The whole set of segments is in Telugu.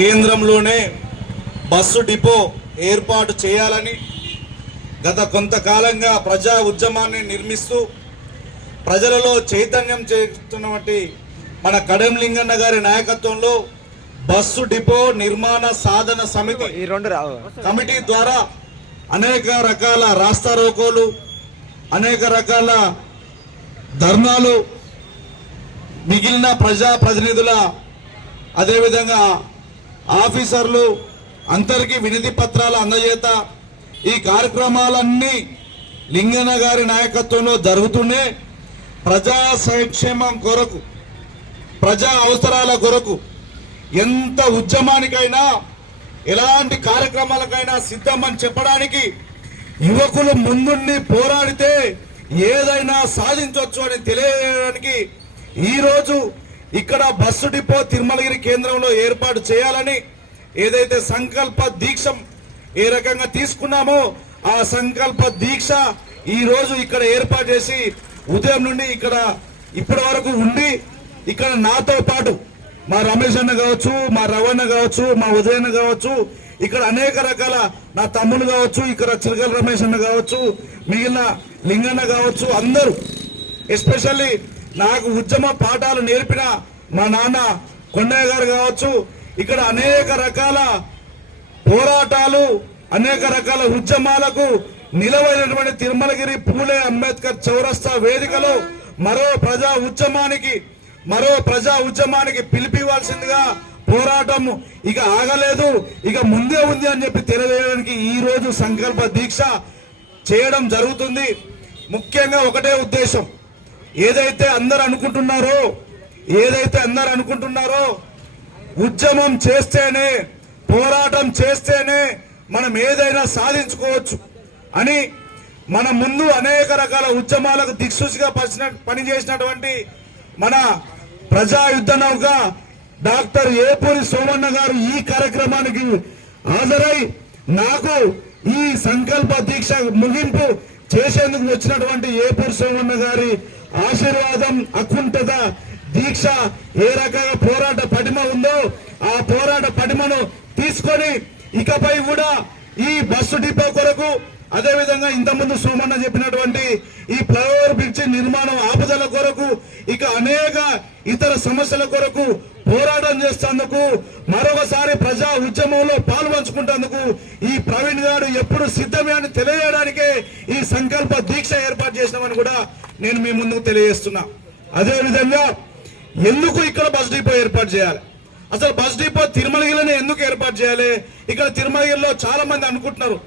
కేంద్రంలోనే బస్సు డిపో ఏర్పాటు చేయాలని గత కొంతకాలంగా ప్రజా ఉద్యమాన్ని నిర్మిస్తూ ప్రజలలో చైతన్యం చేస్తున్నటువంటి మన కడెం లింగన్న గారి నాయకత్వంలో బస్సు డిపో నిర్మాణ సాధన సమితి ఈ రెండు రావు కమిటీ ద్వారా అనేక రకాల రాస్తా రోకోలు అనేక రకాల ధర్నాలు మిగిలిన ప్రజా ప్రతినిధుల అదేవిధంగా ఆఫీసర్లు అందరికీ వినతి పత్రాలు అందజేత. ఈ కార్యక్రమాలన్నీ లింగన్న గారి నాయకత్వంలో జరుగుతూనే ప్రజా సంక్షేమం కొరకు ప్రజా అవసరాల కొరకు ఎంత ఉద్యమానికైనా ఎలాంటి కార్యక్రమాలకైనా సిద్ధమని చెప్పడానికి యువకులు ముందుండి పోరాడితే ఏదైనా సాధించవచ్చు అని తెలియజేయడానికి ఈరోజు ఇక్కడ బస్సు డిపో తిరుమలగిరి కేంద్రంలో ఏర్పాటు చేయాలని ఏదైతే సంకల్ప దీక్ష ఏ రకంగా తీసుకున్నామో ఆ సంకల్ప దీక్ష ఈ రోజు ఇక్కడ ఏర్పాటు చేసి ఉదయం నుండి ఇక్కడ ఇప్పటి వరకు ఉండి ఇక్కడ నాతో పాటు మా రమేష్ అన్న కావచ్చు మా రవణ కావచ్చు మా ఉదయన్న కావచ్చు ఇక్కడ అనేక రకాల నా తమ్ముడు కావచ్చు ఇక్కడ చిరకల రమేష్ అన్న కావచ్చు మిగిలిన లింగన్న కావచ్చు అందరూ ఎస్పెషల్లీ నాకు ఉద్యమ పాఠాలు నేర్పిన మా నాన్న కొండయ్య గారు కావచ్చు ఇక్కడ అనేక రకాల పోరాటాలు అనేక రకాల ఉద్యమాలకు నిలవైనటువంటి తిరుమలగిరి పూలే అంబేద్కర్ చౌరస్తా వేదికలో మరో ప్రజా ఉద్యమానికి మరో ప్రజా ఉద్యమానికి పిలిపివ్వాల్సిందిగా పోరాటం ఇక ఆగలేదు. ఇక ముందే ఉంది అని చెప్పి తెలియజేయడానికి ఈ రోజు సంకల్ప దీక్ష చేయడం జరుగుతుంది. ముఖ్యంగా ఒకటే ఉద్దేశం. ఏదైతే అందరు అనుకుంటున్నారో ఏదైతే అందరు అనుకుంటున్నారో ఉద్యమం చేస్తేనే పోరాటం చేస్తేనే మనం ఏదైనా సాధించుకోవచ్చు అని మన ముందు అనేక రకాల ఉద్యమాలకు దిక్సూచిగా పరిచిన పనిచేసినటువంటి మన ప్రజా యుద్ధ నౌక డాక్టర్ ఏపూరి సోమన్న గారు ఈ కార్యక్రమానికి హాజరై నాకు ఈ సంకల్ప దీక్ష ముగింపు చేసేందుకు వచ్చినటువంటి ఏపూరి సోమన్న గారి ఆశీర్వాదం అకుంఠత దీక్ష ఏ రకంగా పోరాట పటిమ ఉందో ఆ పోరాట పటిమను తీసుకొని ఇకపై కూడా ఈ బస్సు డిపో కొరకు అదే విధంగా ఇంతకుముందు సోమన్న చెప్పినటువంటి ఈ ఫ్లైఓవర్ బ్రిడ్జ్ నిర్మాణం ఆపదల కొరకు ఇక అనేక ఇతర సమస్యల కొరకు పోరాటం చేసేందుకు మరొకసారి ప్రజా ఉద్యమంలో పాల్పంచుకుంటేందుకు ఈ ప్రవీణ్ గారు ఎప్పుడు సిద్ధమే అని తెలియజేయడానికే ఈ సంకల్ప దీక్ష ఏర్పాటు చేసినామని కూడా నేను మీ ముందుకు తెలియజేస్తున్నా. అదేవిధంగా ఎందుకు ఇక్కడ బస్ డిపో ఏర్పాటు చేయాలి? అసలు బస్ డిపో తిరుమలగిరిని ఎందుకు ఏర్పాటు చేయాలి? ఇక్కడ తిరుమలగిరిలో చాలా మంది అనుకుంటున్నారు.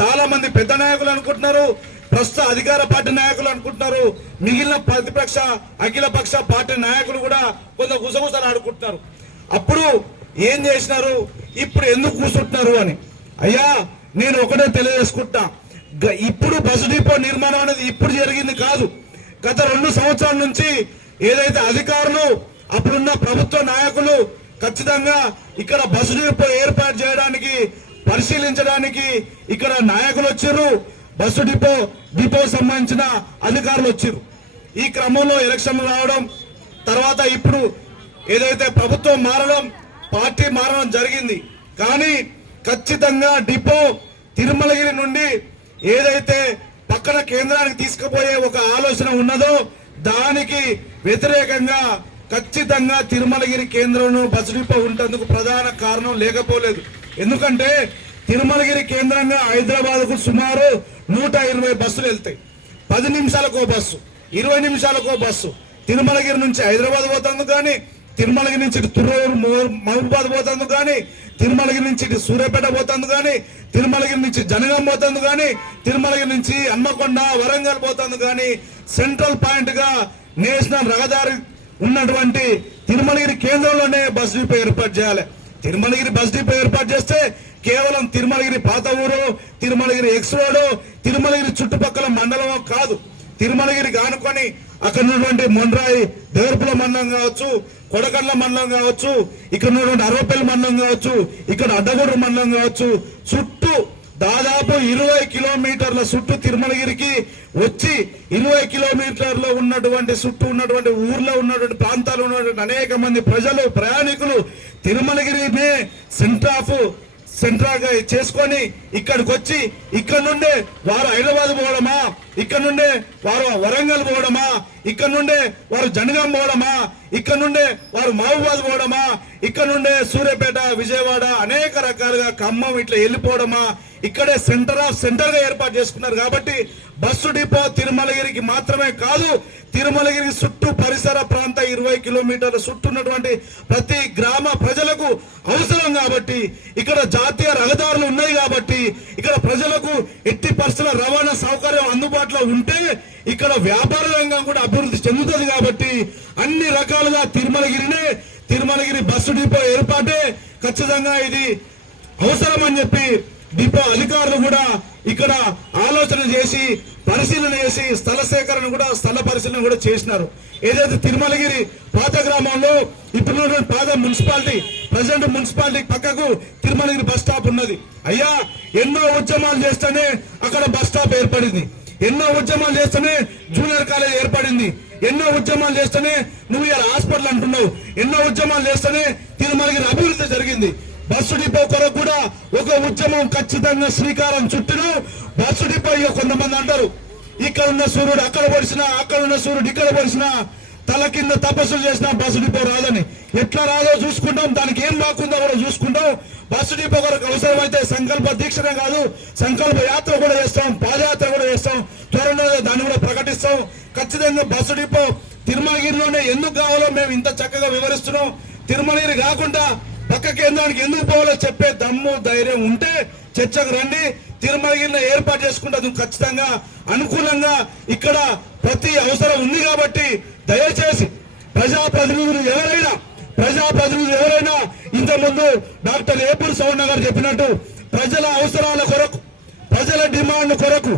చాలా మంది పెద్ద నాయకులు అనుకుంటున్నారు. ప్రస్తుత అధికార పార్టీ నాయకులు అనుకుంటున్నారు. మిగిలిన ప్రతిపక్ష అఖిల పక్ష పార్టీ నాయకులు కూడా కొంత గుసగుసలు ఆడుకుంటున్నారు. అప్పుడు ఏం చేసినారు? ఇప్పుడు ఎందుకు కూర్చుంటున్నారు అని. అయ్యా నేను ఒకటే తెలియజేసుకుంటా. ఇప్పుడు బస్సు డిపో నిర్మాణం అనేది ఇప్పుడు జరిగింది కాదు. గత రెండు సంవత్సరాల నుంచి ఏదైతే అధికారులు అప్పుడున్న ప్రభుత్వ నాయకులు ఖచ్చితంగా ఇక్కడ బస్సు డిపో ఏర్పాటు చేయడానికి పరిశీలించడానికి ఇక్కడ నాయకులు వచ్చారు. బస్సు డిపో డిపో సంబంధించిన అధికారులు వచ్చారు. ఈ క్రమంలో ఎలక్షన్లు రావడం తర్వాత ఇప్పుడు ఏదైతే ప్రభుత్వం మారడం పార్టీ మారడం జరిగింది. కానీ ఖచ్చితంగా డిపో తిరుమలగిరి నుండి ఏదైతే పక్కన కేంద్రానికి తీసుకుపోయే ఒక ఆలోచన ఉన్నదో దానికి వ్యతిరేకంగా ఖచ్చితంగా తిరుమలగిరి కేంద్రంలో బస్సు డిపో ఉంటందుకు ప్రధాన కారణం లేకపోలేదు. ఎందుకంటే తిరుమలగిరి కేంద్రంగా హైదరాబాద్కు సుమారు నూట ఇరవై బస్సులు వెళ్తాయి. పది నిమిషాలకో బస్సు ఇరవై నిమిషాలకో బస్సు. తిరుమలగిరి నుంచి హైదరాబాద్ పోతుంది కానీ తిరుమలగిరి నుంచి ఇటు తుర్రూరు మహబూబాద్ పోతుంది కానీ తిరుమలగిరి నుంచి ఇటు సూర్యాపేట పోతుంది కానీ తిరుమలగిరి నుంచి జనగాం పోతుంది కానీ తిరుమలగిరి నుంచి హన్మకొండ వరంగల్ పోతుంది కానీ సెంట్రల్ పాయింట్గా నేషనల్ రహదారి ఉన్నటువంటి తిరుమలగిరి కేంద్రంలోనే బస్ డిపో ఏర్పాటు చేయాలి. తిరుమలగిరి బస్ డిపో ఏర్పాటు చేస్తే కేవలం తిరుమలగిరి పాత ఊరు తిరుమలగిరి ఎక్స్ రోడ్ తిరుమలగిరి చుట్టుపక్కల మండలం కాదు. తిరుమలగిరికి ఆనుకొని అక్కడ ఉన్నటువంటి మొండ్రాయి దేవర్పుల మండలం కావచ్చు కొడకండ్ల మండలం కావచ్చు ఇక్కడ ఉన్నటువంటి అరవపల్లి మండలం కావచ్చు ఇక్కడ అడ్డగూడ మండలం కావచ్చు చుట్టూ దాదాపు ఇరవై కిలోమీటర్ల చుట్టూ తిరుమలగిరికి వచ్చి ఇరవై కిలోమీటర్లో ఉన్నటువంటి చుట్టూ ఉన్నటువంటి ఊర్లో ఉన్నటువంటి ప్రాంతాల్లో ఉన్నటువంటి అనేక మంది ప్రజలు ప్రయాణికులు తిరుమలగిరినే సెంటర్ ఆఫ్ సెంటర్గా చేసుకొని ఇక్కడికి వచ్చి ఇక్కడ నుండే వారు హైదరాబాద్ పోవడమా? ఇక్కడ నుండే వారు వరంగల్ పోవడమా? ఇక్కడ నుండే వారు జనగాం పోవడమా? ఇక్కడ నుండే వారు మహబూబాద్ పోవడమా? ఇక్కడ నుండే సూర్యాపేట విజయవాడ అనేక రకాలుగా ఖమ్మం ఇట్లా వెళ్ళిపోవడమా? ఇక్కడే సెంటర్ ఆఫ్ సెంటర్గా ఏర్పాటు చేసుకున్నారు కాబట్టి బస్సు డిపో తిరుమలగిరికి మాత్రమే కాదు తిరుమలగిరి చుట్టూ పరిసర ప్రాంత ఇరవై కిలోమీటర్ల చుట్టూ ఉన్నటువంటి ప్రతి గ్రామ ప్రజలకు అవసరం కాబట్టి ఇక్కడ జాతీయ రహదారులు ఉన్నాయి కాబట్టి ఇక్కడ ప్రజలకు ఎట్టి పరిస్థితుల రవాణా సౌకర్యం అందుబాటులో ఉంటే ఇక్కడ వ్యాపార రంగం కూడా అభివృద్ధి చెందుతుంది కాబట్టి అన్ని రకాలుగా తిరుమలగిరినే తిరుమలగిరి బస్సు డిపో ఏర్పాటే ఖచ్చితంగా ఇది అవసరం అని చెప్పి డిపో అధికారులు కూడా ఇక్కడ ఆలోచన చేసి పరిశీలన చేసి స్థల సేకరణ కూడా స్థల పరిశీలన కూడా చేసినారు. ఏదైతే తిరుమలగిరి పాత గ్రామంలో ఇప్పుడు పాత మున్సిపాలిటీ ప్రజెంట్ మున్సిపాలిటీ పక్కకు తిరుమలగిరి బస్ స్టాప్ ఉన్నది. అయ్యా ఎన్నో ఉద్యమాలు చేస్తేనే అక్కడ బస్ స్టాప్ ఏర్పడింది. ఎన్నో ఉద్యమాలు చేస్తేనే జూనియర్ కాలేజ్ ఏర్పడింది. ఎన్నో ఉద్యమాలు చేస్తేనే నువ్వు ఇలా హాస్పిటల్ అంటున్నావు. ఎన్నో ఉద్యమాలు చేస్తేనే తిరుమలగిరి అభివృద్ధి జరిగింది. బస్సు డిపో కొరకు కూడా ఒక ఉద్యమం ఖచ్చితంగా శ్రీకారం చుట్టూ బస్సు డిపో కొంతమంది అంటారు ఇక్కడ ఉన్న సూర్యుడు అక్కడ పొడిచినా అక్కడ ఉన్న సూర్యుడు ఇక్కడ పొడిచినా తల కింద తపస్సులు చేసిన బస్సు డిపో రాదని. ఎట్లా రాదో చూసుకుంటాం దానికి ఏం బాగుందో కూడా చూసుకుంటాం. బస్సు డిపో కొరకు అవసరమైతే సంకల్ప దీక్షనే కాదు సంకల్ప యాత్ర కూడా చేస్తాం పాదయాత్ర కూడా చేస్తాం త్వరలో దాన్ని కూడా ఖచ్చితంగా బస్సు డిపో తిరుమలగిరిలోనే ఎందుకు కావాలో మేము ఇంత చక్కగా వివరిస్తున్నాం. తిరుమలగిరి కాకుండా పక్క కేంద్రానికి ఎందుకు పోవాలో చెప్పే దమ్ము ధైర్యం ఉంటే చర్చకు రండి. తిరుమలగిరిని ఏర్పాటు చేసుకుంటే ఖచ్చితంగా అనుకూలంగా ఇక్కడ ప్రతి అవసరం ఉంది కాబట్టి దయచేసి ప్రజాప్రతినిధులు ఎవరైనా ప్రజాప్రతినిధులు ఎవరైనా ఇంతకుముందు డాక్టర్ ఏపూర్ సౌండ్ గారు చెప్పినట్టు ప్రజల అవసరాల కొరకు ప్రజల డిమాండ్ కొరకు